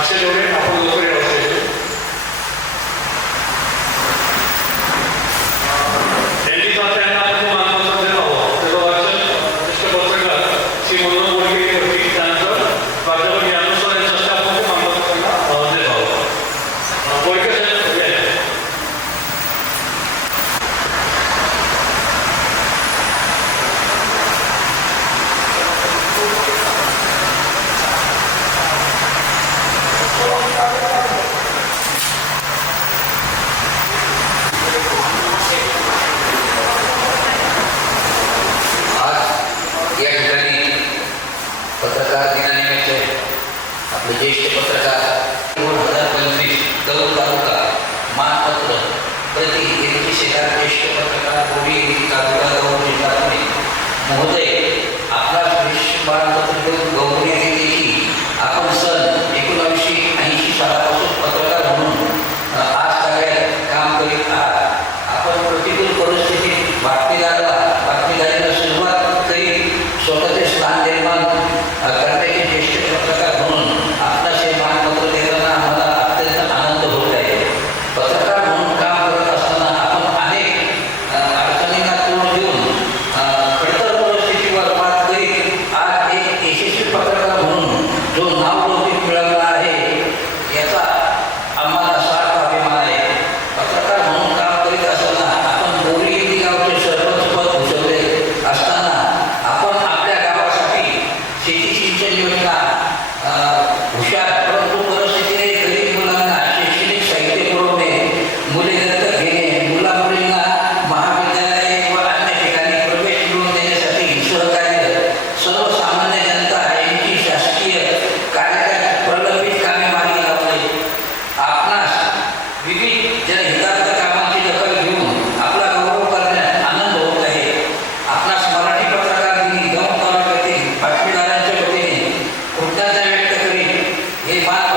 hacer आपले ज्येष्ठ पत्रकार प्रति एकशे ज्येष्ठ पत्रकार महोदय Donaldo दिनी दौंड